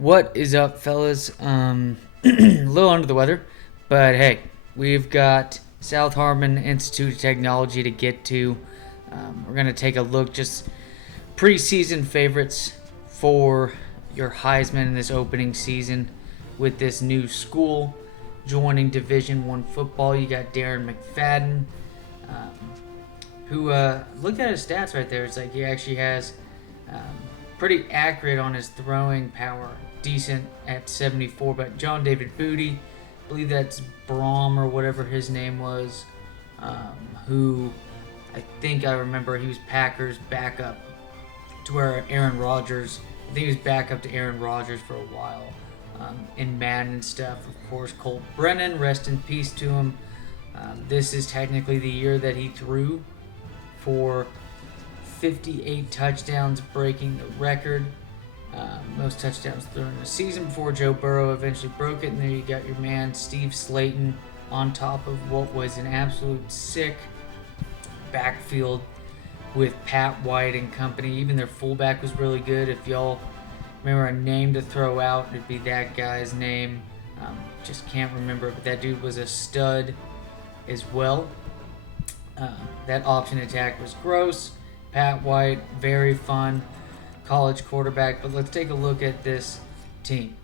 What is up, fellas? A little under the weather, but hey, we've got South Harmon Institute of Technology to get to. We're going to take a look, just preseason favorites for your Heisman in this opening season with this new school joining Division I football. You got Darren McFadden, who looked at his stats right there. It's like he actually has pretty accurate on his throwing power, decent at 74. But John David Booty, I believe that's Brom or whatever his name was, who I think I remember he was Packers backup to where Aaron Rodgers. I think he was backup to Aaron Rodgers for a while in Madden and stuff. Of course, Colt Brennan, rest in peace to him. This is technically the year that he threw for 58 touchdowns, breaking the record. Most touchdowns thrown in a season before Joe Burrow eventually broke it. And then you got your man Steve Slayton on top of what was an absolute sick backfield with Pat White and company. Even their fullback was really good. If y'all remember a name to throw out, it'd be that guy's name. Just can't remember it, but that dude was a stud as well. That option attack was gross. Pat White, very fun college quarterback. But let's take a look at this team.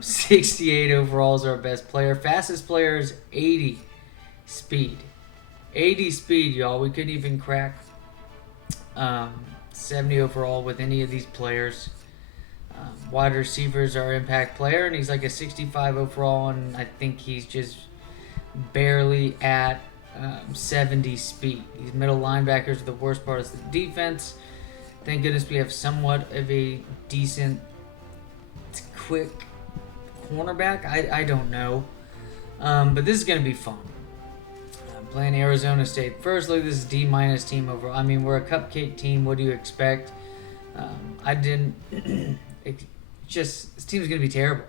68 overall is our best player. Fastest player is 80 speed. 80 speed, y'all. We couldn't even crack 70 overall with any of these players. Wide receivers are impact player, and he's like a 65 overall, and I think he's just barely at 70 speed. These middle linebackers are the worst part of the defense. Thank goodness we have somewhat of a decent, quick cornerback. I don't know. But this is going to be fun. Playing Arizona State. Firstly, this is D- team overall. I mean, we're a cupcake team. What do you expect? This team's going to be terrible.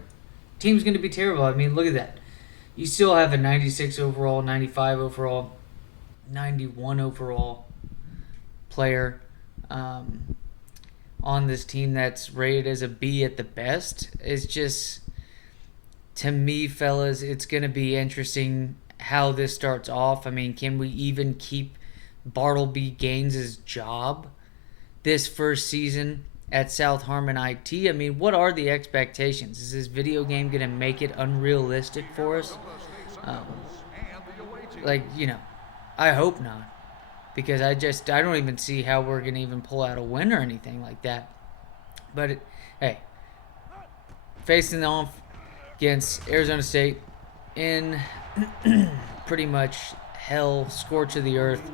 Team's going to be terrible. I mean, look at that. You still have a 96 overall, 95 overall, 91 overall player on this team that's rated as a B at the best. It's just, to me, fellas, it's going to be interesting how this starts off. I mean, can we even keep Bartleby Gaines' job this first season at South Harmon IT? I mean, what are the expectations? Is this video game going to make it unrealistic for us? I hope not. Because I don't even see how we're going to even pull out a win or anything like that. But, hey, facing off against Arizona State in pretty much hell, scorch of the earth,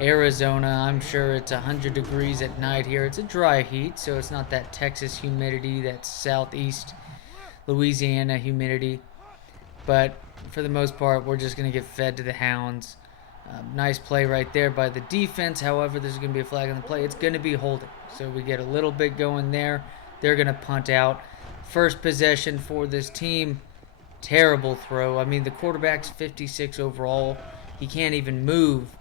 Arizona. I'm sure it's 100 degrees at night here. It's a dry heat, so it's not that Texas humidity, that southeast Louisiana humidity. But for the most part, we're just going to get fed to the hounds. Nice play right there by the defense. However, there's going to be a flag on the play. It's going to be holding. So we get a little bit going there. They're going to punt out. First possession for this team. Terrible throw. I mean, the quarterback's 56 overall. He can't even move.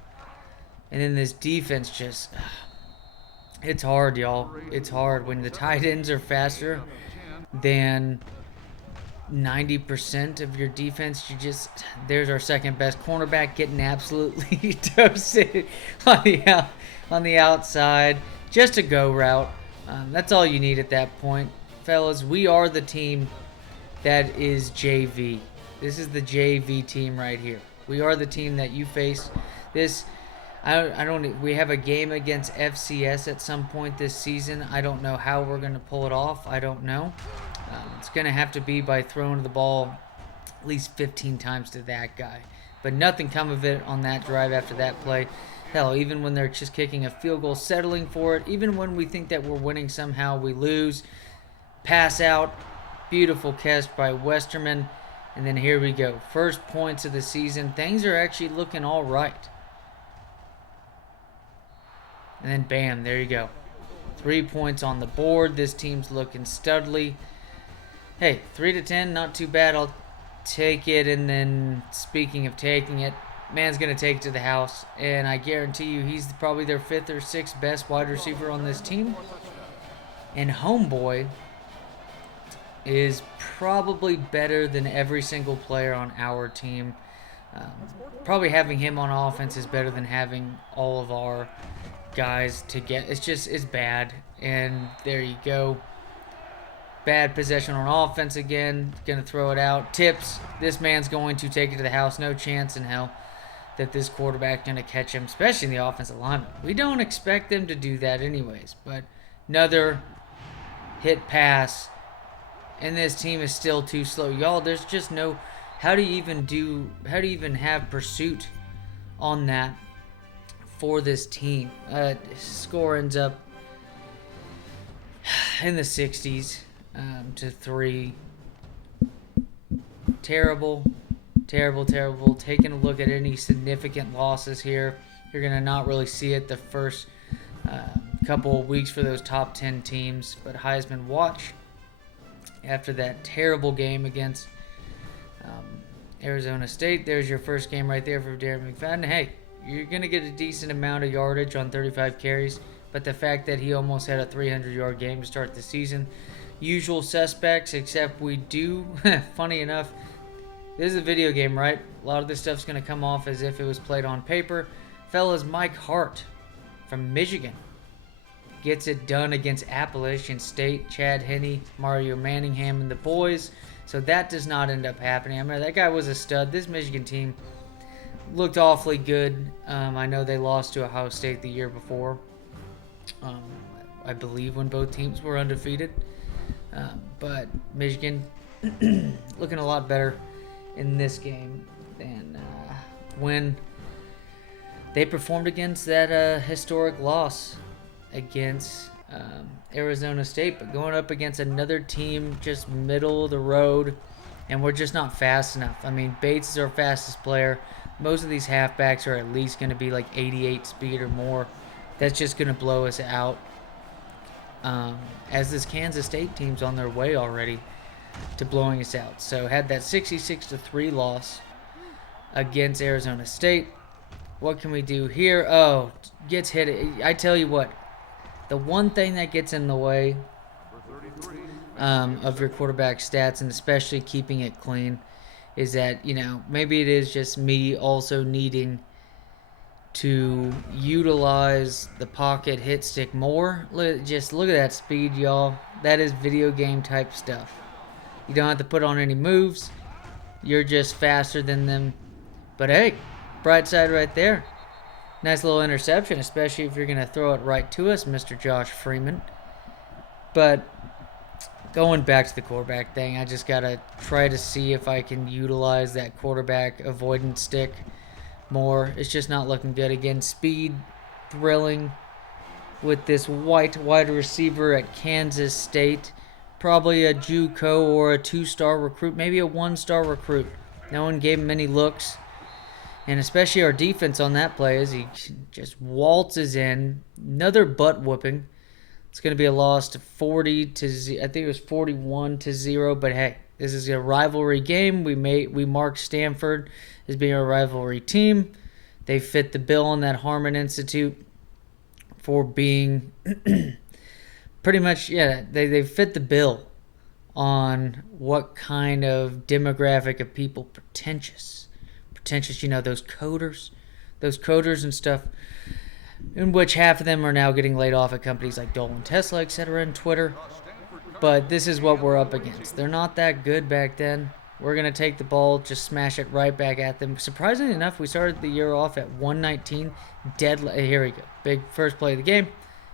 And then this defense just... It's hard, y'all. It's hard. When the tight ends are faster than 90% of your defense, there's our second best cornerback getting absolutely toasted on the outside. Just a go route. That's all you need at that point. Fellas, we are the team that is JV. This is the JV team right here. We are the team that you face. We have a game against FCS at some point this season. I don't know how we're going to pull it off. I don't know. It's going to have to be by throwing the ball at least 15 times to that guy. But nothing come of it on that drive after that play. Hell, even when they're just kicking a field goal, settling for it, even when we think that we're winning somehow, we lose. Pass out. Beautiful catch by Westerman. And then here we go. First points of the season. Things are actually looking all right. And then bam, there you go. 3 points on the board. This team's looking studly. Hey, 3-10, not too bad. I'll take it. And then, speaking of taking it, man's going to take it to the house. And I guarantee you he's probably their 5th or 6th best wide receiver on this team. And homeboy is probably better than every single player on our team. Probably having him on offense is better than having all of our guys to get. It's bad. And there you go. Bad possession on offense again. Going to throw it out. Tips. This man's going to take it to the house. No chance in hell that this quarterback going to catch him, especially in the offensive lineman. We don't expect them to do that anyways. But another hit pass. And this team is still too slow. Y'all, there's just no... How do you even have pursuit on that for this team? Score ends up in the 60s to 3. Terrible. Taking a look at any significant losses here, you're going to not really see it the first couple of weeks for those top 10 teams. But Heisman watch after that terrible game against Arizona State. There's your first game right there for Darren McFadden. Hey, you're going to get a decent amount of yardage on 35 carries, but the fact that he almost had a 300-yard game to start the season, usual suspects, except we do, funny enough, this is a video game, right? A lot of this stuff's going to come off as if it was played on paper. Fellas, Mike Hart from Michigan gets it done against Appalachian State. Chad Henne, Mario Manningham, and the boys. So that does not end up happening. I mean, that guy was a stud. This Michigan team looked awfully good. I know they lost to Ohio State the year before. I believe when both teams were undefeated. But Michigan looking a lot better in this game than when they performed against that historic loss against Arizona State, but going up against another team just middle of the road, and we're just not fast enough. I mean, Bates is our fastest player. Most of these halfbacks are at least going to be like 88 speed or more. That's just going to blow us out. As this Kansas State team's on their way already to blowing us out. So had that 66-3 loss against Arizona State. What can we do here? Oh, gets hit. I tell you what, the one thing that gets in the way of your quarterback stats, and especially keeping it clean, is that, maybe it is just me also needing to utilize the pocket hit stick more. Just look at that speed, y'all. That is video game type stuff. You don't have to put on any moves. You're just faster than them. But hey, bright side right there. Nice little interception, especially if you're going to throw it right to us, Mr. Josh Freeman. But going back to the quarterback thing, I just got to try to see if I can utilize that quarterback avoidance stick more. It's just not looking good. Again, speed, thrilling with this white wide receiver at Kansas State. Probably a JUCO or a 2-star recruit, maybe a 1-star recruit. No one gave him any looks. And especially our defense on that play as he just waltzes in. Another butt whooping. It's going to be a loss to 40-0. I think it was 41-0. But hey, this is a rivalry game. We marked Stanford as being a rivalry team. They fit the bill on that Harmon Institute for being pretty much, they fit the bill on what kind of demographic of people pretentious, those coders and stuff, in which half of them are now getting laid off at companies like Dolan, Tesla, etc., and Twitter. But this is what we're up against. They're not that good back then. We're going to take the ball, just smash it right back at them. Surprisingly enough, we started the year off at 119. Here we go. Big first play of the game.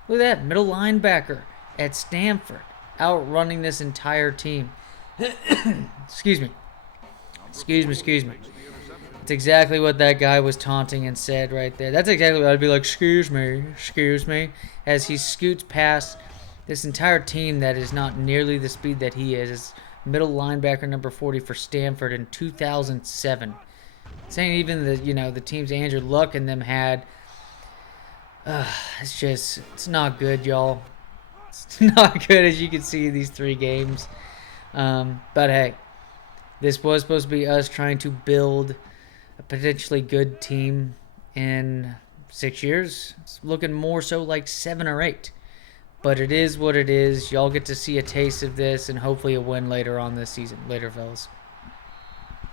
Look at that. Middle linebacker at Stanford, outrunning this entire team. Excuse me. That's exactly what that guy was taunting and said right there. That's exactly what I'd be like, excuse me, as he scoots past this entire team that is not nearly the speed that he is. It's middle linebacker number 40 for Stanford in 2007. Saying even the teams Andrew Luck and them had. It's not good, y'all. It's not good, as you can see these 3 games. But hey, this was supposed to be us trying to build a potentially good team in 6 years. It's looking more so like 7 or 8. But it is what it is. Y'all get to see a taste of this and hopefully a win later on this season. Later, fellas.